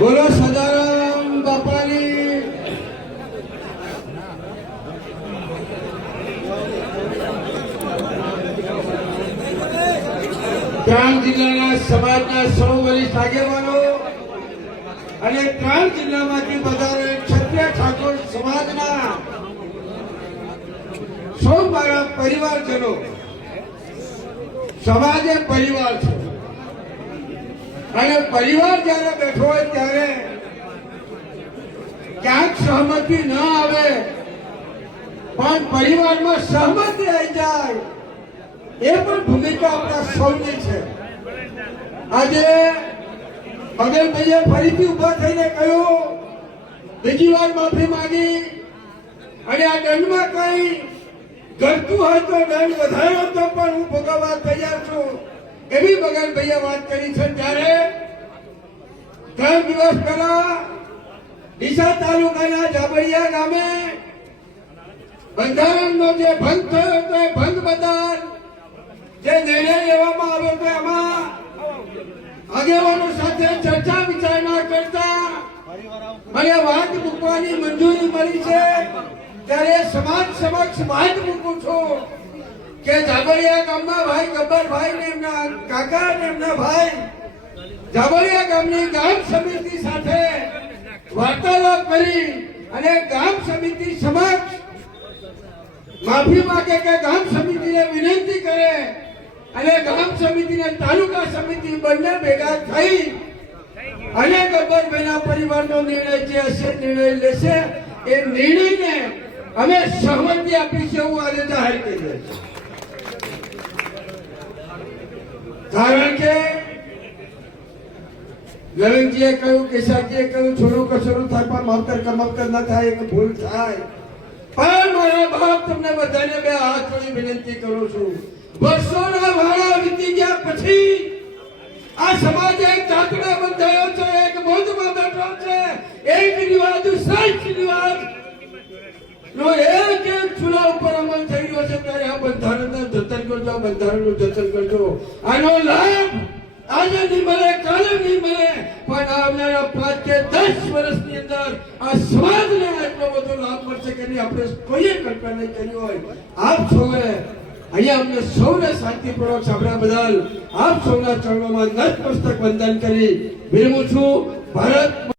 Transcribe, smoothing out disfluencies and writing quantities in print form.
બોલો સદારામ બાપાની ત્રણ જિલ્લાના સમાજના સૌ વરિષ્ઠ આગેવાનો અને ત્રણ જિલ્લામાંથી પધારેલ ક્ષત્રિય ઠાકોર સમાજના સૌ મારા પરિવારજનો, સમાજ એ પરિવાર છે અને પરિવાર જયારે બેઠો હોય ત્યારે ક્યાંક સહમતિ ન આવે પણ પરિવારમાં સહમતિ આવી જાય એ પણ ભૂમિકા આપણા સૌની છે. આજે પટેલભાઈએ ફરીથી ઉભા થઈને કહ્યું, બીજી વાર માફી માંગી અને આ દંડમાં કઈ ઘટતું હોય તો દંડ વધાર્યો તો પણ હું ભોગવવા તૈયાર છું એવી બગલભાઈએ વાત કરી છે. ત્યારે 3 દિવસ પહેલા ડીસા તાલુકાના જાબડિયા ગામે બંધારણનો જે ભંગ થયો હતો એ ભંગ બદલ જે નિર્ણય લેવામાં આવ્યો હતો એમાં આગેવાનો સાથે ચર્ચા વિચારણા કરતા મને વાત મૂકવાની મંજૂરી મળી છે. ત્યારે સમાજ સમક્ષ વાત મૂકું છું કે જાબડિયા ગામમાં ભાઈ ગબ્બરભાઈ ને એમના કાકા ને એમના ભાઈ જાબડિયા ગામની ગામ સમિતિ સાથે વાર્તાલાપ કરી અને ગામ સમિતિ સમક્ષ માફી માંગે કે ગામ સમિતિને વિનંતી કરે અને ગામ સમિતિને તાલુકા સમિતિ બંને ભેગા થઈ અને ગબ્બરભાઈના પરિવારનો નિર્ણય જે હશે નિર્ણય લેશે એ નિર્ણયને અમે સહમતિ આપીશું એવું આજે જાહેર કરીએ છીએ. કારણ કે નવીનજીએ કહ્યું, કેશવજીએ કહ્યું, છોડું કસોરું થાય પણ માવતર કમવતર ન થાય, એક ભૂલ થાય. પણ મારા બાપ તમને બધાને બે હાથ જોડી વિનંતી કરું છું, વર્ષોના વાળા વીતી ગયા પછી આ સમાજ એક ચાતડા બંધાયો છે, એક બોધમાં બેઠો છે. એક રિવાજ શ્રેષ્ઠ રિવાજ નો એક ચૂલા ઉપર અમલ થઈ રહ્યો છે. ત્યારે આ બંધારણનું જતન કરજો, બંધારણનું જતન કરજો. આનો લાભ આજે નહીં મળે, કાલે નહીં મળે, પણ આવનારા 5 કે 10 વર્ષની અંદર આ સમાજને એટલો બધો લાભ મળશે કે નહીં આપણે કોઈએ કલ્પના નહીં કરી હોય. આપ સૌએ અહીંયા અમને સૌને શાંતિપૂર્વક સાંભળ્યા બદલ આપ સૌના ચરણોમાં નતમસ્તક વંદન કરી વિરમું છું. ભારત